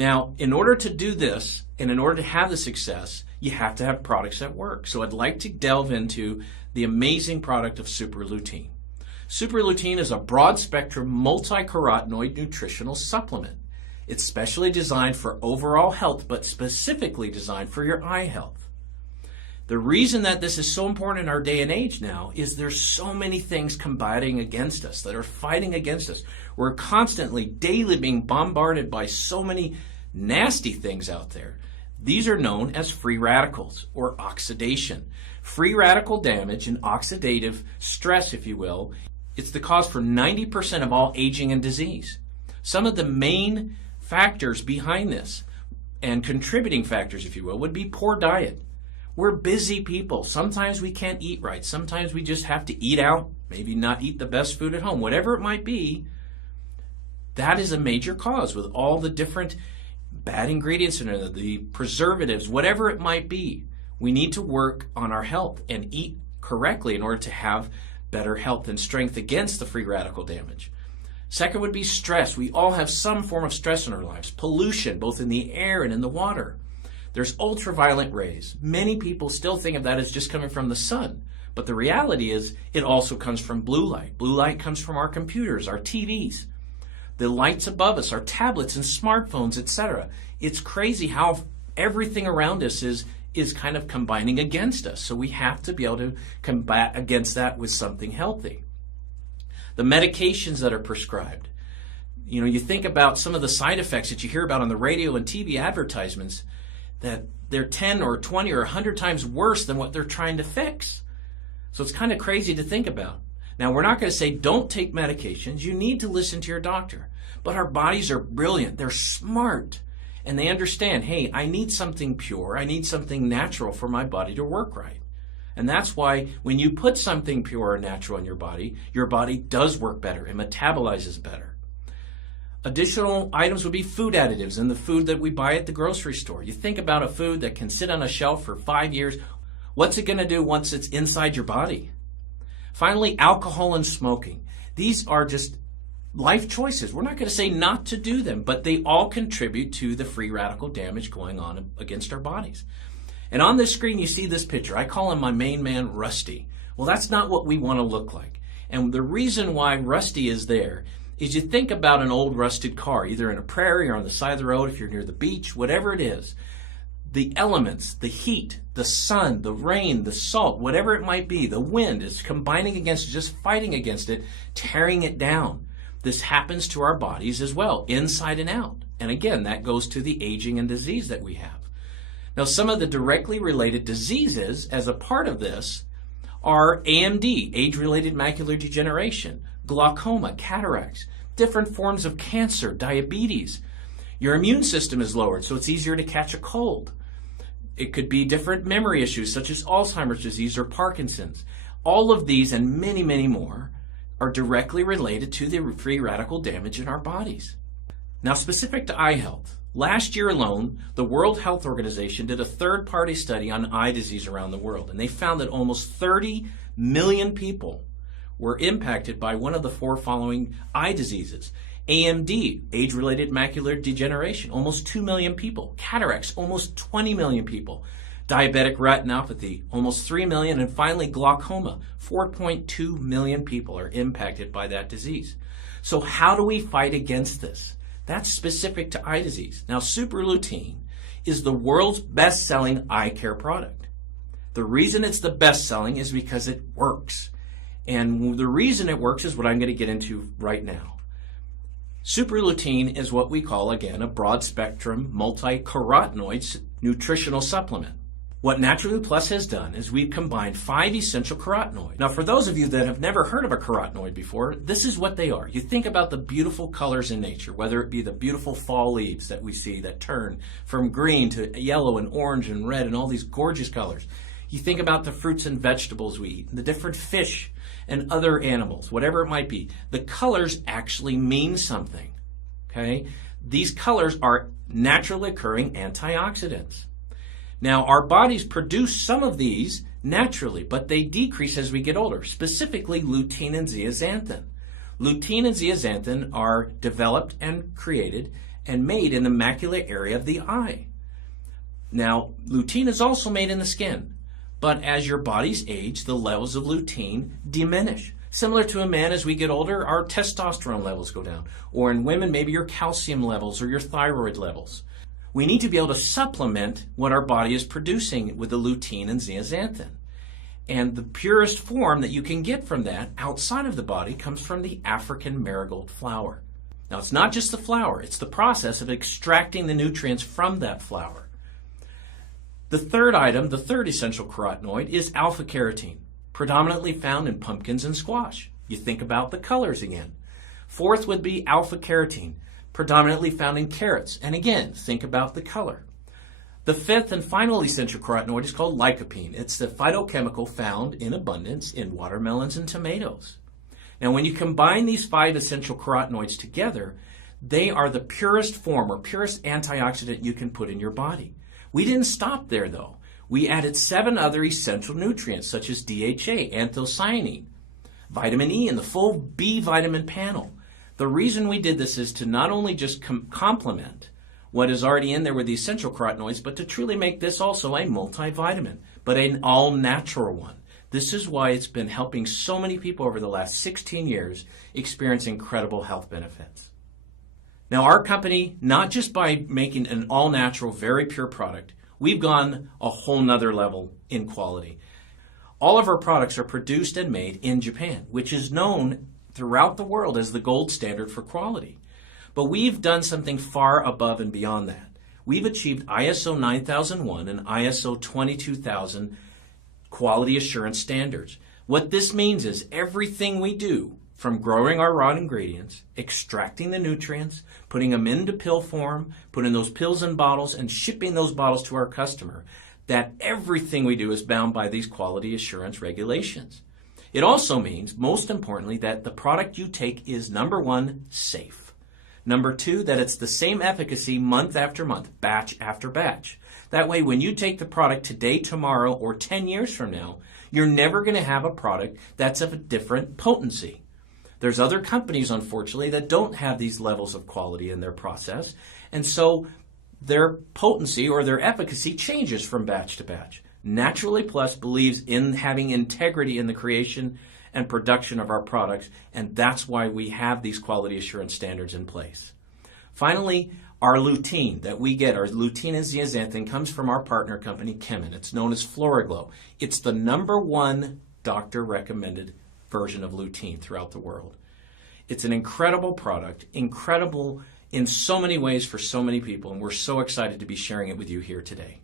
Now, in order to do this, and in order to have the success, you have to have products that work. So I'd like to delve into the amazing product of Super Lutein. Super Lutein is a broad-spectrum multi-carotenoid nutritional supplement. It's specially designed for overall health, but specifically designed for your eye health. The reason that this is so important in our day and age now is there's so many things combating against us, that are fighting against us. We're constantly, daily being bombarded by so many nasty things out there. These are known as free radicals or oxidation. Free radical damage and oxidative stress, if you will, it's the cause for 90% of all aging and disease. Some of the main factors behind this, and contributing factors, if you will, would be poor diet. We're busy people. Sometimes we can't eat right. Sometimes we just have to eat out, maybe not eat the best food at home. Whatever it might be, that is a major cause with all the different bad ingredients in it, the preservatives, whatever it might be. We need to work on our health and eat correctly in order to have better health and strength against the free radical damage. Second would be stress. We all have some form of stress in our lives. Pollution, both in the air and in the water. There's ultraviolet rays. Many people still think of that as just coming from the sun. But the reality is it also comes from blue light. Blue light comes from our computers, our TVs, the lights above us, our tablets and smartphones, etc. It's crazy how everything around us is kind of combining against us. So we have to be able to combat against that with something healthy. The medications that are prescribed. You know, you think about some of the side effects that you hear about on the radio and TV advertisements, that they're 10 or 20 or 100 times worse than what they're trying to fix. So it's kind of crazy to think about. Now, we're not going to say don't take medications. You need to listen to your doctor. But our bodies are brilliant. They're smart. And they understand, hey, I need something pure. I need something natural for my body to work right. And that's why when you put something pure and natural in your body does work better. It metabolizes better. Additional items would be food additives in the food that we buy at the grocery store. You think about a food that can sit on a shelf for 5 years. What's it going to do once it's inside your body? Finally, alcohol and smoking. These are just life choices. We're not going to say not to do them, but they all contribute to the free radical damage going on against our bodies. And on this screen, you see this picture. I call him my main man, Rusty. Well, that's not what we want to look like. And the reason why Rusty is there is you think about an old rusted car, either in a prairie or on the side of the road, if you're near the beach, whatever it is. The elements, the heat, the sun, the rain, the salt, whatever it might be, the wind is combining against it, just fighting against it, tearing it down. This happens to our bodies as well, inside and out. And again, that goes to the aging and disease that we have. Now, some of the directly related diseases as a part of this are AMD, age-related macular degeneration, glaucoma, cataracts, different forms of cancer, diabetes. Your immune system is lowered, so it's easier to catch a cold. It could be different memory issues such as Alzheimer's disease or Parkinson's. All of these and many, many more are directly related to the free radical damage in our bodies. Now, specific to eye health, last year alone, the World Health Organization did a third-party study on eye disease around the world, and they found that almost 30 million people were impacted by one of the four following eye diseases. AMD, age-related macular degeneration, almost 2 million people. Cataracts, almost 20 million people. Diabetic retinopathy, almost 3 million. And finally, glaucoma, 4.2 million people are impacted by that disease. So how do we fight against this? That's specific to eye disease. Now, Super Lutein is the world's best-selling eye care product. The reason it's the best-selling is because it works. And the reason it works is what I'm going to get into right now. Super Lutein is what we call, again, a broad-spectrum multi-carotenoid nutritional supplement. What Naturally Plus has done is we've combined 5 essential carotenoids. Now, for those of you that have never heard of a carotenoid before, this is what they are. You think about the beautiful colors in nature, whether it be the beautiful fall leaves that we see that turn from green to yellow and orange and red and all these gorgeous colors. You think about the fruits and vegetables we eat, the different fish and other animals, whatever it might be. The colors actually mean something, okay? These colors are naturally occurring antioxidants. Now, our bodies produce some of these naturally, but they decrease as we get older, specifically lutein and zeaxanthin. Lutein and zeaxanthin are developed and created and made in the macular area of the eye. Now, lutein is also made in the skin, but as your bodies age, the levels of lutein diminish. Similar to a man, as we get older, our testosterone levels go down. Or in women, maybe your calcium levels or your thyroid levels. We need to be able to supplement what our body is producing with the lutein and zeaxanthin. And the purest form that you can get from that outside of the body comes from the African marigold flower. Now, it's not just the flower, it's the process of extracting the nutrients from that flower. The third item, the third essential carotenoid, is alpha-carotene, predominantly found in pumpkins and squash. You think about the colors again. Fourth would be alpha-carotene, predominantly found in carrots. And again, think about the color. The fifth and final essential carotenoid is called lycopene. It's the phytochemical found in abundance in watermelons and tomatoes. Now, when you combine these 5 essential carotenoids together, they are the purest form or purest antioxidant you can put in your body. We didn't stop there, though. We added 7 other essential nutrients, such as DHA, anthocyanin, vitamin E, and the full B vitamin panel. The reason we did this is to not only just complement what is already in there with the essential carotenoids, but to truly make this also a multivitamin, but an all-natural one. This is why it's been helping so many people over the last 16 years experience incredible health benefits. Now, our company, not just by making an all-natural, very pure product, we've gone a whole nother level in quality. All of our products are produced and made in Japan, which is known throughout the world as the gold standard for quality. But we've done something far above and beyond that. We've achieved ISO 9001 and ISO 22000 quality assurance standards. What this means is everything we do, from growing our raw ingredients, extracting the nutrients, putting them into pill form, putting those pills in bottles, and shipping those bottles to our customer, that everything we do is bound by these quality assurance regulations. It also means, most importantly, that the product you take is, number 1, safe. Number 2, that it's the same efficacy month after month, batch after batch. That way, when you take the product today, tomorrow, or 10 years from now, you're never going to have a product that's of a different potency. There's other companies, unfortunately, that don't have these levels of quality in their process, and so their potency or their efficacy changes from batch to batch. Naturally Plus believes in having integrity in the creation and production of our products, and that's why we have these quality assurance standards in place. Finally, our lutein that we get, our lutein and zeaxanthin, comes from our partner company, Chemin. It's known as FloraGlow. It's the number 1 doctor-recommended version of lutein throughout the world. It's an incredible product, incredible in so many ways for so many people, and we're so excited to be sharing it with you here today.